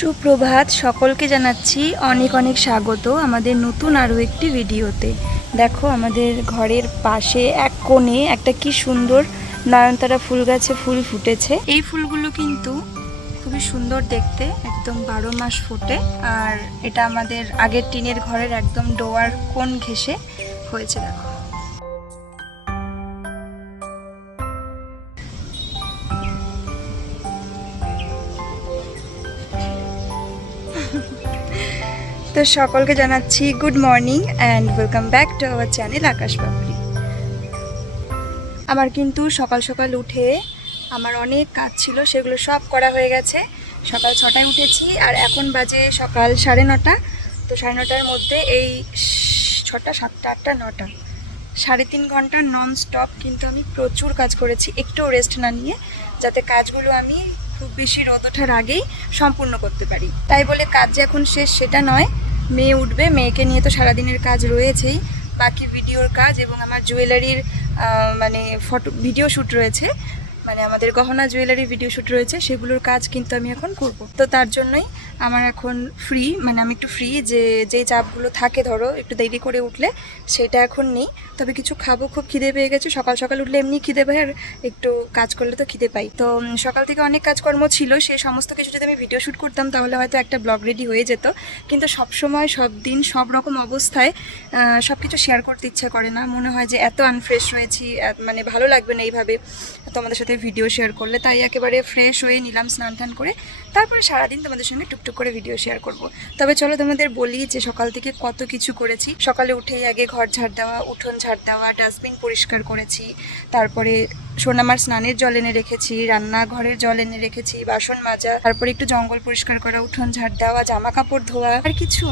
সুপ্রভাত, সকলকে জানাচ্ছি অনেক অনেক স্বাগত আমাদের নতুন আরও একটি ভিডিওতে। দেখো আমাদের ঘরের পাশে এক কোণে একটা কি সুন্দর নয়নতারা ফুল গাছে ফুল ফুটেছে। এই ফুলগুলো কিন্তু খুবই সুন্দর দেখতে, একদম 12 মাস ফোটে। আর এটা আমাদের আগের টিনের ঘরের একদম ডোয়ার কোণ ঘেঁষে হয়েছে। দেখো তো সকলকে জানাচ্ছি good morning and welcome back to our channel Akash Papri. আমার কিন্তু সকাল সকাল উঠে আমার অনেক কাজ ছিল, সেগুলো সব করা হয়ে গেছে। সকাল 6টায় উঠেছি আর এখন বাজে সকাল 9:30। তো 9:30-র মধ্যে এই 6টা 7টা 8টা 9টা 3.5 ঘন্টা নন স্টপ কিন্তু আমি প্রচুর কাজ করেছি, একটু রেস্ট না নিয়ে, যাতে কাজগুলো আমি খুব বেশি রোদ ওঠার আগেই সম্পূর্ণ করতে পারি। তাই বলে কাজ যে এখন শেষ সেটা নয়, মেয়ে উঠবে, মেয়েকে নিয়ে তো সারাদিনের কাজ রয়েছেই, বাকি ভিডিওর কাজ এবং আমার জুয়েলারির মানে ভিডিও শ্যুট রয়েছে, মানে আমাদের গহনা জুয়েলারি ভিডিও শ্যুট রয়েছে, সেগুলোর কাজ কিন্তু আমি এখন করব। তো তার জন্যই আমার এখন ফ্রি, মানে আমি একটু ফ্রি, যেই চাপগুলো থাকে ধরো একটু দেরি করে উঠলে সেটা এখন নেই। তবে কিছু খাবো, খুব খিদে পেয়ে গেছে। সকাল সকাল উঠলে এমনি খিদে পাই, আর একটু কাজ করলে তো খিদে পাই। তো সকাল থেকে অনেক কাজকর্ম ছিল, সেই সমস্ত কিছু যদি আমি ভিডিও শ্যুট করতাম তাহলে হয়তো একটা ব্লগ রেডি হয়ে যেত। কিন্তু সবসময় সব দিন সব রকম অবস্থায় সব কিছু শেয়ার করতে ইচ্ছা করে না, মনে হয় যে এত আনফ্রেশ রয়েছি, মানে ভালো লাগবে না এইভাবে তোমাদের সাথে ভিডিও শেয়ার করলে। তাই একেবারে ফ্রেশ হয়ে নিলাম স্নান টান করে, তারপরে সারাদিন তোমাদের সঙ্গে টুকটুক করে ভিডিও শেয়ার করব। তবে চলো তোমাদের বলি যে সকাল থেকে কত কিছু করেছি। সকালে উঠেই আগে ঘর ঝাড় দেওয়া, উঠোন ঝাড় দেওয়া, ডাস্টবিন পরিষ্কার করেছি, তারপরে সোনামার স্নানের জল এনে রেখেছি, রান্নাঘরের জল এনে রেখেছি, বাসন মাজা, তারপরে একটু জঙ্গল পরিষ্কার করা, উঠোন ঝাড় দেওয়া, জামা কাপড় ধোয়া, আর কিছু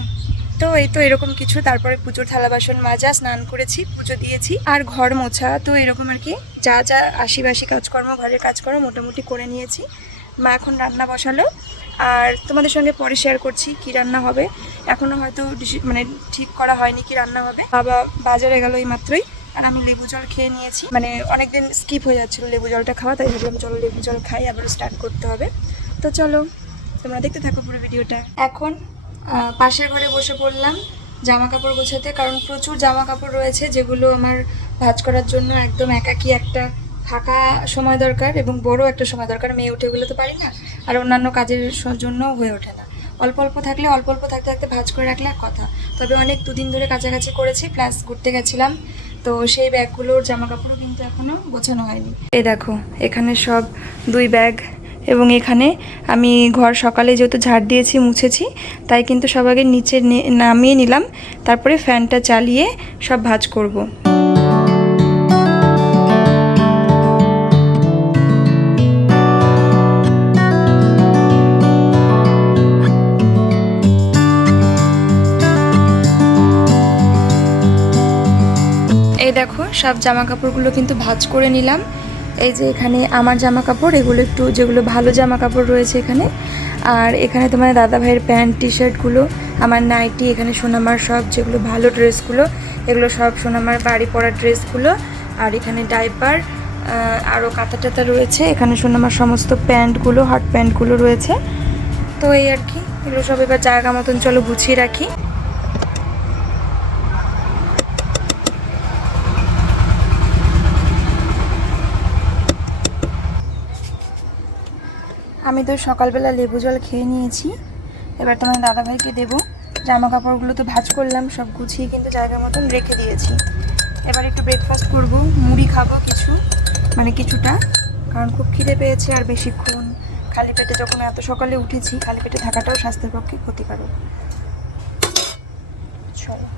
তো এই তো এরকম কিছু। তারপরে পুজোর থালা বাসন মাজা, স্নান করেছি, পুজো দিয়েছি, আর ঘর মোছা, তো এরকম আর কি যা যা আশিবাসি কাজকর্ম, ঘরের কাজকর্ম মোটামুটি করে নিয়েছি। মা এখন রান্না বসালো, আর তোমাদের সঙ্গে পরে শেয়ার করছি কি রান্না হবে। এখনও হয়তো মানে ঠিক করা হয়নি কি রান্না হবে। বাবা বাজারে গেল এই মাত্রই, আর আমি লেবু জল খেয়ে নিয়েছি, মানে অনেকদিন স্কিপ হয়ে যাচ্ছিলো লেবু জলটা খাওয়া, তাই ভাবলাম চলো লেবু জল খাই, আবার স্টার্ট করতে হবে। তো চলো তোমরা দেখতে থাকো পুরো ভিডিওটা। এখন পাশের ঘরে বসে পড়লাম জামা কাপড় গোছাতে, কারণ প্রচুর জামা কাপড় রয়েছে যেগুলো আমার ভাঁজ করার জন্য একদম একাকী একটা ফাঁকা সময় দরকার, এবং বড় একটা সময় দরকার। মেয়ে উঠে গেলে তো পারি না, আর অন্যান্য কাজের জন্যও হয়ে ওঠে না। অল্প অল্প থাকলে অল্প অল্প থাকতে থাকতে ভাঁজ করে রাখলে কথা। তবে অনেক দুদিন ধরে কাছাকাছি করেছি, প্লাস ঘুরতে গেছিলাম, তো সেই ব্যাগগুলোর জামা কাপড়ও কিন্তু এখনও গোছানো হয়নি। এই দেখো এখানে সব 2 ব্যাগ, এবং এখানে আমি ঘর সকালে যেহেতু ঝাড় দিয়েছি, মুছেছি, তাই কিন্তু সব আগে নিচে নামিয়ে নিলাম, তারপরে ফ্যানটা চালিয়ে সব ভাঁজ করব। এই দেখো সব জামা কাপড়গুলো কিন্তু ভাঁজ করে নিলাম। এই যে এখানে আমার জামা কাপড়, এগুলো একটু যেগুলো ভালো জামা কাপড় রয়েছে এখানে, আর এখানে তোমার দাদা ভাইয়ের প্যান্ট টি শার্টগুলো, আমার নাইটি, এখানে সোনামার সব যেগুলো ভালো ড্রেসগুলো, এগুলো সব সোনামার বাড়ি পড়া ড্রেসগুলো, আর এখানে ডাইপার, আরও কাঁথা টাতা রয়েছে, এখানে সোনামার সমস্ত প্যান্টগুলো, হট প্যান্টগুলো রয়েছে। তো এই আর কি, এগুলো সব এবার জায়গা মতন চলো গুছিয়ে রাখি। আমি তো সকালবেলা লেবু জল খেয়ে নিয়েছি, এবার তোমার দাদাভাইকে দেবো। জামা কাপড়গুলো তো ভাঁজ করলাম, সব গুছিয়ে কিন্তু জায়গা মতন রেখে দিয়েছি। এবার একটু ব্রেকফাস্ট করব, মুড়ি খাবো কিছু, মানে কিছুটা, কারণ খুব খিদে পেয়েছে, আর বেশিক্ষণ খালি পেটে যখন এত সকালে উঠেছি, খালি পেটে থাকাটাও স্বাস্থ্যের পক্ষে ক্ষতিকারক। চলো,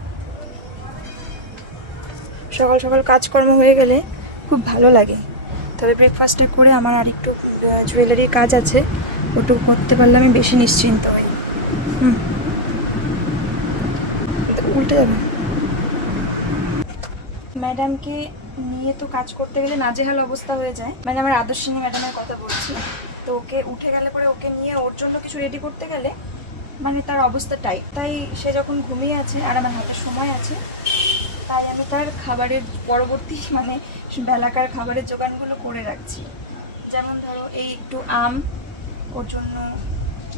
সকাল সকাল কাজকর্ম হয়ে গেলে খুব ভালো লাগে। তবে ব্রেকফাস্টে করে আমার আর একটু জুয়েলারির কাজ আছে, ওটুকু করতে পারলে আমি বেশি নিশ্চিন্ত হই। উল্টে যাবে। ম্যাডামকে নিয়ে তো কাজ করতে গেলে নাজেহাল অবস্থা হয়ে যায়, মানে আমার আদর্শিনী ম্যাডামের কথা বলছি। তো ওকে উঠে গেলে পরে ওকে নিয়ে ওর জন্য কিছু রেডি করতে গেলে মানে তার অবস্থা টাইট। তাই সে যখন ঘুমিয়ে আছে আর আমার হাতে সময় আছে, তাই আমি তার খাবারের পরবর্তী মানে বেলাকার খাবারের জোগানগুলো করে রাখছি। যেমন ধরো এই একটু আম ওর জন্য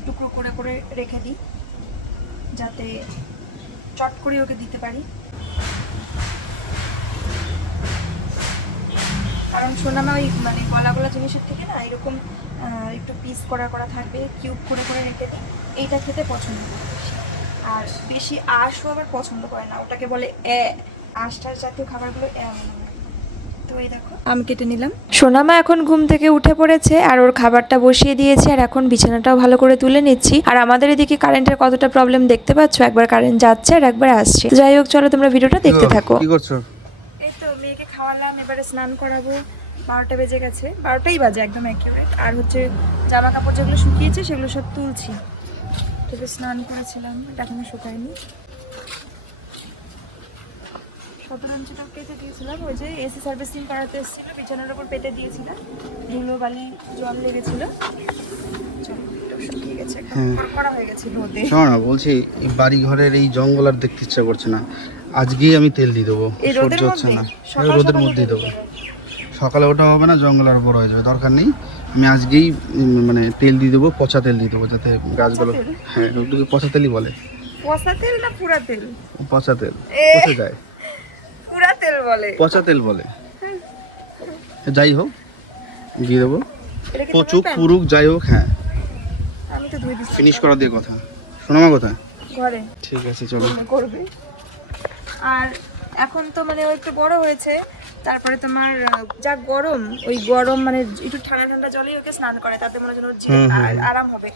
টুকরো করে করে রেখে দিই, যাতে চট করে ওকে দিতে পারি। কারণ সোনামা ওই মানে গলা গলা জিনিসের থেকে না এরকম একটু পিস করা করা থাকবে, কিউব করে করে রেখে দিই, এইটা খেতে পছন্দ করে বেশি। আর বেশি আঁশও আবার পছন্দ করে না, ওটাকে বলে আঁশটার জাতীয় খাবারগুলো মনে হয়। তো এই দেখো আম কেটে নিলাম। সোনামা এখন ঘুম থেকে উঠে পড়েছে আর ওর খাবারটা বসিয়ে দিয়েছি, আর এখন বিছানাটাও ভালো করে তুলে নিচ্ছি। আর আমাদের এদিকে কারেন্টের কতটা প্রবলেম দেখতে পাচ্ছ, একবার কারেন্ট যাচ্ছে আর একবার আসছে। যাই হোক, চলো তোমরা ভিডিওটা দেখতে থাকো। কি করছো? এই তো মেয়েকে খাওয়ালাম, এবারে স্নান করাবো। 12টা বেজে গেছে, 12টাই বাজে একদম অ্যাকিউরেট। আর হচ্ছে জামা কাপড় যেগুলো শুকিয়েছে সেগুলো সব তুলছি। তবে স্নান করেছিলাম, এটা এখনো শুকায়নি। শতরঞ্জিটা পেতে দিয়েছিলাম, ওই যে এসি সার্ভিসিং করাতে এসেছিল, বিছানার উপর পেতে দিয়েছিলাম, ধুলো বালি জল লেগেছিল, শুকিয়ে গেছে, করা হয়ে গেছে রোদে। শোনো না, বলছি এই বাড়ি ঘরের এই জঙ্গল আর দেখতে ইচ্ছা করছে না, আজকেই আমি তেল দিয়ে দেবো, সহ্য হচ্ছে না। রোদের মধ্যেই দেবো, সকালে ওটা হবে না, জঙ্গল আর বড় হয়ে যাবে, দরকার নেই। আমি আজকেই মানে তেল দিয়ে দেবো, পচা তেল দিয়ে দেবো, যাতে গাছগুলো, হ্যাঁ ওটাকে পচা তেলই বলে। পচা তেল না পুরা তেল? পচা তেল, পচে যায়, পুরা তেল বলে, পচা তেল বলে। যাই হোক দিয়ে দেবো, পচুক পুরুক যাই হোক। হ্যাঁ আমি তো ধুয়ে দিচ্ছি, ফিনিশ করা দিয়ে কথা। শোনামা কোথায়? ঘরে। ঠিক আছে চলো। করবে। আর এখন তো মানে ও একটু বড় হয়েছে, তারপরে তোমার যা গরম, ওই গরম মানে একটু ঠান্ডা ঠান্ডা জলেই ওকে স্নান করে, তাতে মনে হয় আরাম হবে।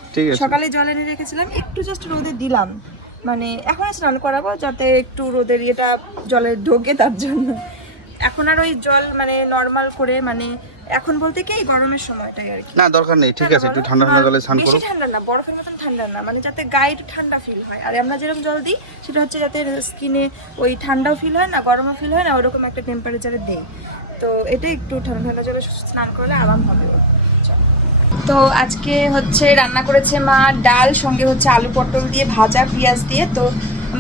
সকালে জল এনে রেখেছিলাম, একটু জাস্ট রোদে দিলাম, মানে এখন স্নান করাবো যাতে একটু রোদের ইয়েটা জলে ঢোকে, তার জন্য। এখন আর ওই জল মানে নর্মাল করে, মানে এখন বলতে কি গরমের সময়টাই আর কি। না দরকার নেই, ঠিক আছে, একটু ঠান্ডা ঠান্ডা জলে স্নান করো। বেশি ঠান্ডা না, বরফের মতন ঠান্ডা না, মানে যাতে গায়ে একটু ঠান্ডা ফিল হয়। আর আমরা যেরকম জল দিই সেটা হচ্ছে যাতে স্কিনে ওই ঠান্ডাও ফিল হয় না, গরমও ফিল হয় না, ওরকম একটা টেম্পারেচারে দেই। তো এটা একটু ঠান্ডা ঠান্ডা জলে স্নান করলে আরাম হবে। তো আজকে হচ্ছে রান্না করেছে মা ডাল, সঙ্গে হচ্ছে আলু পটল দিয়ে ভাজা, পেঁয়াজ দিয়ে। তো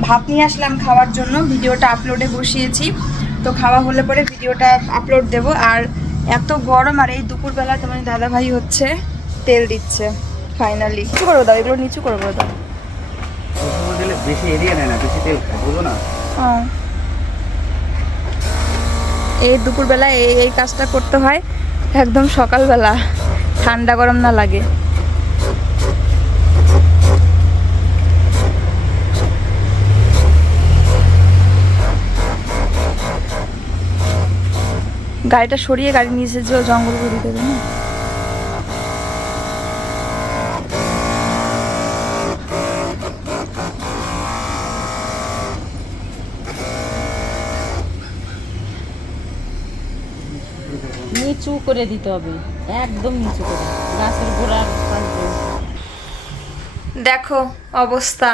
ভাত নিয়ে আসলাম খাওয়ার জন্য, ভিডিওটা আপলোডে বসিয়েছি। তো খাওয়া হলে পরে ভিডিওটা আপলোড দেব। আর এত গরম, আর এই দুপুরবেলা তোমার দাদা ভাই হচ্ছে তেল দিচ্ছে ফাইনালি। নিচু করে দাও, এগুলো নিচু করে দাও। বেশি এরিয়া নেয় না, বেশি তেল বুঝো না। এই দুপুরবেলা এই কাজটা করতে হয়, একদম সকালবেলা, ঠান্ডা গরম না লাগে। গাড়িটা সরিয়ে গাড়ি নিচে যে জঙ্গল করে দেবে না। নিচু করে দিতে হবে, একদম নিচু করে, গাছের গোড়ার পাশে। দেখো অবস্থা,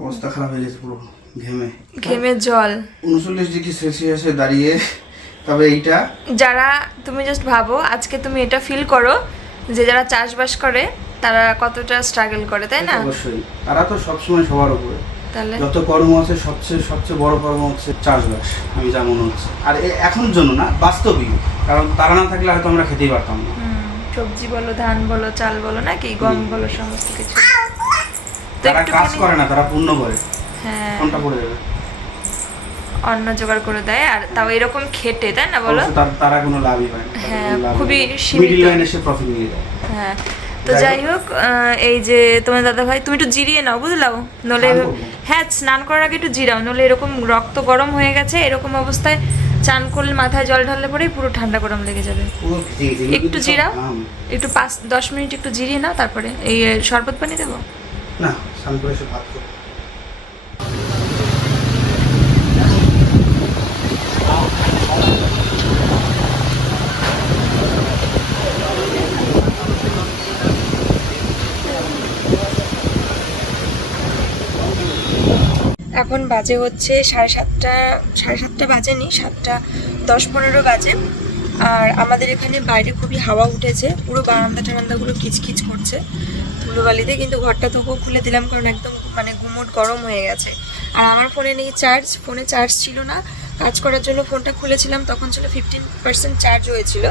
অবস্থা খারাপ হয়ে গেছে পুরো, ঘেমে ঘেমে জল। 39 ডিগ্রি সেলসিয়াসে দাঁড়িয়ে। তবে এইটা যারা, তুমি জাস্ট ভাবো, আজকে তুমি এটা ফিল করো যে যারা চাষবাস করে তারা কতটা স্ট্রাগল করে, তাই না? অবশ্যই, তারা তো সবসময় সবার উপরে। তাহলে যত কর্ম আছে সবচেয়ে বড় কর্ম হচ্ছে চাষবাস, আমি যা মনে হচ্ছে। আর এখন জন্য না, বাস্তবিক, কারণ তারা না থাকলে হয়তো আমরা খেতেই পারতাম না। সবজি বলো, ধান বলো, চাল বলো, নাকি গম বলো, সমস্ত কিছু। তারা কাজ করে না, তারা পুণ্য করে। হ্যাঁ, কোনটা পড়ে যাবে, অন্ন জোগাড় করে দেয়, আর তাও এরকম খেটে, তাই না বলো? তারা কোনো লাভই পায় না। হ্যাঁ, খুবই মিডল লাইন এসে প্রফিট নিয়ে যায়। হ্যাঁ, তো যাই হোক, এই যে তোমার দাদা ভাই, তুমি একটু জিরিয়ে নাও, বুঝলাও? নলে হ্যাঁ, স্নান করার আগে একটু জিরাও, নলে এরকম রক্ত গরম হয়ে গেছে, এরকম অবস্থায় চান করলে মাথায় জল ঢাললে পরেই পুরো ঠান্ডা গরম লেগে যাবে। একটু জিরাও, একটু 5-10 মিনিট একটু জিরিয়ে নাও, তারপরে এই শরবত পানি দেবো না, স্নান করে এসে ভাত খাবো। এখন বাজে হচ্ছে 7:30 বাজেনি, 7:10-15 বাজে। আর আমাদের এখানে বাইরে খুবই হাওয়া উঠেছে, পুরো বারান্দা টারান্দাগুলো কিচকিচ করছে ধুলোবালিতে। কিন্তু ঘরটা তবুও খুলে দিলাম, কারণ একদম মানে গুমোট গরম হয়ে গেছে। আর আমার ফোনে নেই চার্জ, ফোনে চার্জ ছিল না, কাজ করার জন্য ফোনটা খুলেছিলাম, তখন ছিল 15% চার্জ হয়েছিল।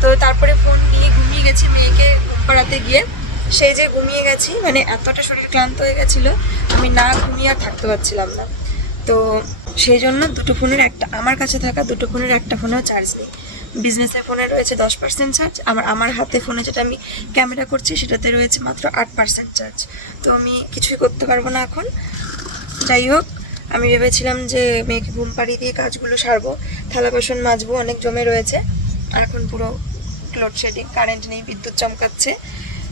তো তারপরে ফোন নিয়ে ঘুমিয়ে গেছি মেয়েকে ঘুম পাড়াতে গিয়ে। সেই যে ঘুমিয়ে গেছি, মানে এতটা শরীর ক্লান্ত হয়ে গেছিলো, আমি না ঘুমিয়ে আর থাকতে পারছিলাম না। তো সেই জন্য দুটো ফোনের একটা, আমার কাছে থাকা দুটো ফোনের একটা ফোনেও চার্জ নেই। বিজনেসের ফোনে রয়েছে 10% চার্জ, আমার হাতে ফোনে যেটা আমি ক্যামেরা করছি সেটাতে রয়েছে মাত্র 8% চার্জ। তো আমি কিছুই করতে পারবো না এখন। যাই হোক, আমি ভেবেছিলাম যে মেয়েকে ঘুম পাড়িয়ে দিয়ে কাজগুলো সারবো, থালা বাসন মাজবো, অনেক জমে রয়েছে। এখন পুরো লোডশেডিং, কারেন্ট নেই, বিদ্যুৎ চমকাচ্ছে।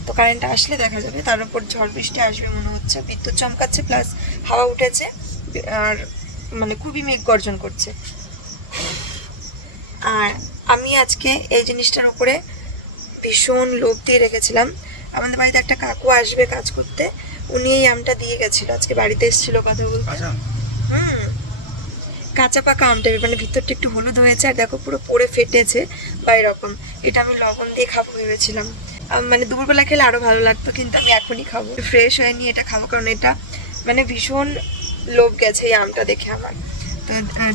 তো কারেন্ট আসলে দেখা যাবে। তার উপর ঝড় বৃষ্টি আসবে মনে হচ্ছে, বিদ্যুৎ চমকাচ্ছে প্লাস হাওয়া উঠেছে, আর মানে খুবই মেঘ গর্জন করছে। আর আমি আজকে এই জিনিসটার উপরে ভীষণ লোভ দিয়ে রেখেছিলাম। আমাদের বাড়িতে একটা কাকু আসবে কাজ করতে, উনি এই আমটা দিয়ে গেছিলো, আজকে বাড়িতে এসেছিলো কথা বলতে। কাঁচা পাকা আমটা, মানে ভিতরটা একটু হলুদ হয়েছে, আর দেখো পুরো পড়ে ফেটেছে বা এরকম। এটা আমি লবণ দিয়ে খাবো ভেবেছিলাম, মানে দুপুরবেলা খেলে আরো ভালো লাগতো, কিন্তু আমি এখনই খাবো, ফ্রেশ হয়ে নিয়ে এটা খাবো, কারণ এটা মানে ভীষণ লোভ গেছে এই আমটা দেখে আমার। তো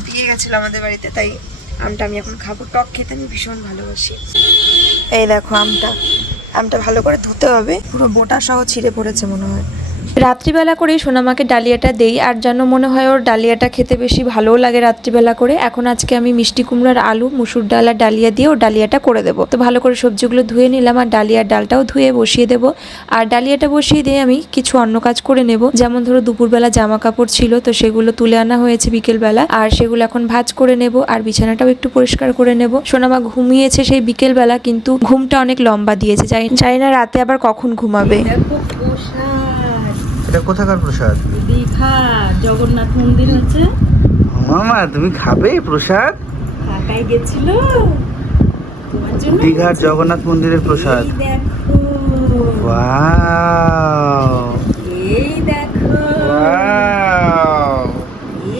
দিয়ে গেছিলো আমাদের বাড়িতে, তাই আমটা আমি এখন খাবো। টক খেতে আমি ভীষণ ভালোবাসি। এই দেখো আমটা ভালো করে ধুতে হবে, পুরো বোটা সহ ছিঁড়ে পড়েছে মনে হয়। রাত্রিবেলা করেই সোনামাকে ডালিয়াটা দেই, আর যেন মনে হয় ওর ডালিয়াটা খেতে বেশি ভালোও লাগে রাত্রিবেলা করে। এখন আজকে আমি মিষ্টি কুমড়ার আলু, মুসুর ডাল আর ডালিয়া দিয়ে ওর ডালিয়াটা করে দেবো। তো ভালো করে সবজিগুলো ধুয়ে নিলাম, আর ডালিয়ার ডালটাও ধুয়ে বসিয়ে দেবো। আর ডালিয়াটা বসিয়ে দিয়ে আমি কিছু অন্য কাজ করে নেব, যেমন ধরো দুপুরবেলা জামা কাপড় ছিল, তো সেগুলো তুলে আনা হয়েছে বিকেলবেলা, আর সেগুলো এখন ভাঁজ করে নেব। আর বিছানাটাও একটু পরিষ্কার করে নেব। সোনামা ঘুমিয়েছে সেই বিকেলবেলা, কিন্তু ঘুমটা অনেক লম্বা দিয়েছে, জানি না রাতে আবার কখন ঘুমাবে। দেখো প্রসাদ, এটা কোথাকার প্রসাদ? দীঘা জগন্নাথ মন্দির হচ্ছে। মামা তুমি খাবে প্রসাদ? কাকাই গেছিল তোমার জন্য, দীঘার জগন্নাথ মন্দিরের প্রসাদ। এই দেখো, ওয়াও, এই দেখো, ওয়াও,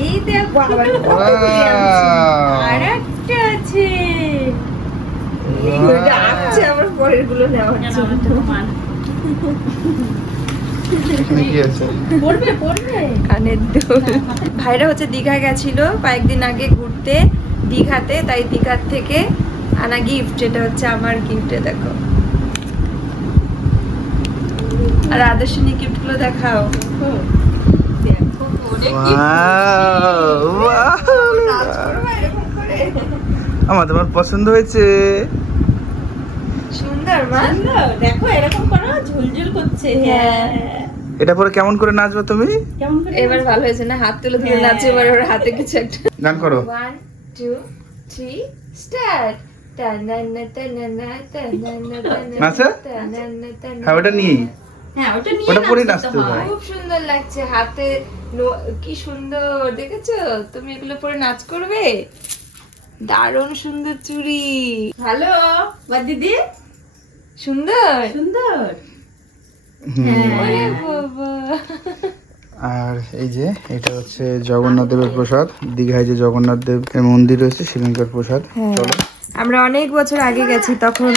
এই দেখো, আবার আর একটা আছে। এইগুলো আসছে আমার পরের গুলো নেওয়ার জন্য। এখানে কি আছে? পড়বে পড়বে। কানের দুল। ভাইরা হচ্ছে দীঘা গেছিল কয়েকদিন আগে ঘুরতে দীঘাতে, তাই দীঘার থেকে আনা গিফট, যেটা হচ্ছে আমার গিফটে দেখো। আর আদর্শনী গিফট গুলো দেখাও। দেখো অনেক ওয়াও, ওয়াও। আমার তোমার পছন্দ হয়েছে? সুন্দর মা। সুন্দর, দেখো এরকম করো, ঝুলঝুল করছে। হ্যাঁ, এটা পরে কেমন করে নাচবে তুমি? কেমন করে? এবার ভালো হয়েছে না, হাত তুলে তুলে নাচে, এবার ওর হাতে কিছু একটা। গান করো। 1 2 3 স্টার্ট। নাচা? হ্যাঁ, ওটা নিয়েই। হ্যাঁ, ওটা নিয়ে ওটা পরেই নাচতে নাচতে হয়। হয়। খুব সুন্দর লাগছে হাতে, কি সুন্দর দেখেছো? তুমি এগুলো পরে নাচ করবে? দারুণ সুন্দর চুড়ি। ভালো বা দিদি, সুন্দর সুন্দর। ওরে বাবা। আর এই যে এটা হচ্ছে জগন্নাথ দেবের প্রসাদ, দীঘায় যে জগন্নাথ দেবের মন্দির রয়েছে সেখানকার প্রসাদ। চলো। আমরা অনেক বছর আগে গেছি, তখন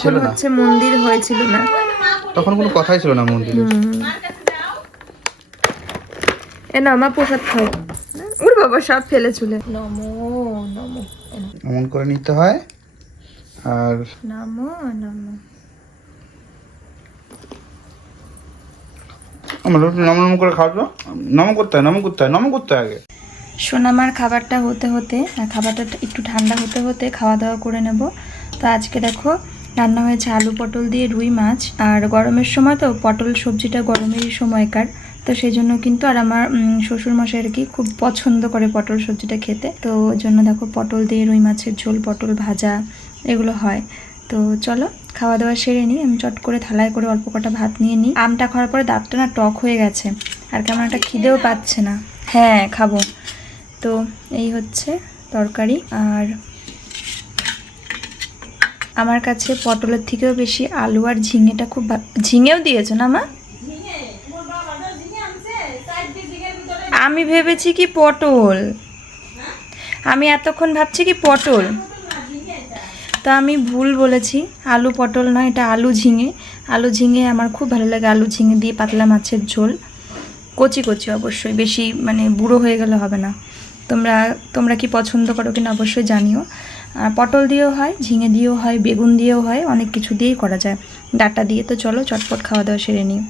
ছিল না। হচ্ছে মন্দির হয়েছিল না, তখন কোনো কথাই ছিল না মন্দিরে। এ না মা প্রসাদ খাও। ওর বাবা সব ফেলে চুলে। নমো নমো এমন করে নিতে হয়। আর নমো নমো। আমরা নম নম করে খাওয়া তো, নম করতে হয়, নম করতে হয়, নম করতে হয় আগে। সোনামার খাবারটা হতে হতে, খাবারটা একটু ঠান্ডা হতে হতে খাওয়া দাওয়া করে নেব। তো আজকে দেখো রান্না হয়েছে আলু পটল দিয়ে রুই মাছ, আর গরমের সময় তো পটল সবজিটা গরমেরই সময়কার, তো সেই জন্য কিন্তু, আর আমার শ্বশুরমশাই আর কি খুব পছন্দ করে পটল সবজিটা খেতে, তো ওই জন্য দেখো পটল দিয়ে রুই মাছের ঝোল, পটল ভাজা এগুলো হয়। তো চলো খাওয়া দাওয়া সেরে নিই। আমি চট করে থালায় করে অল্প কটা ভাত নিয়ে নিই। আমটা খাওয়ার পরে দাঁতটা না টক হয়ে গেছে, আর কেমন একটা খিদেও পাচ্ছে না। হ্যাঁ খাবো। তো এই হচ্ছে তরকারি, আর আমার কাছে পটলের থেকেও বেশি আলু আর ঝিঙেটা খুব ঝিঙেও দিয়েছো না মা? আমি ভেবেছি কি পটল, আমি এতক্ষণ ভাবছি কি পটল, তা আমি ভুল বলেছি, আলু পটল নয়, এটা আলু ঝিঙে। আলু ঝিঙে আমার খুব ভালো লাগে, আলু ঝিঙে দিয়ে পাতলা মাছের ঝোল, কচি কচি অবশ্যই, বেশি মানে বুড়ো হয়ে গেলে হবে না। তোমরা কি পছন্দ করো কিনা অবশ্যই জানিও। আর পটল দিয়েও হয়, ঝিঙে দিয়েও হয়, বেগুন দিয়েও হয়, অনেক কিছু দিয়েই করা যায়, ডাঁটা দিয়ে। তো চলো চটপট খাওয়া দাওয়া সেরে নিই।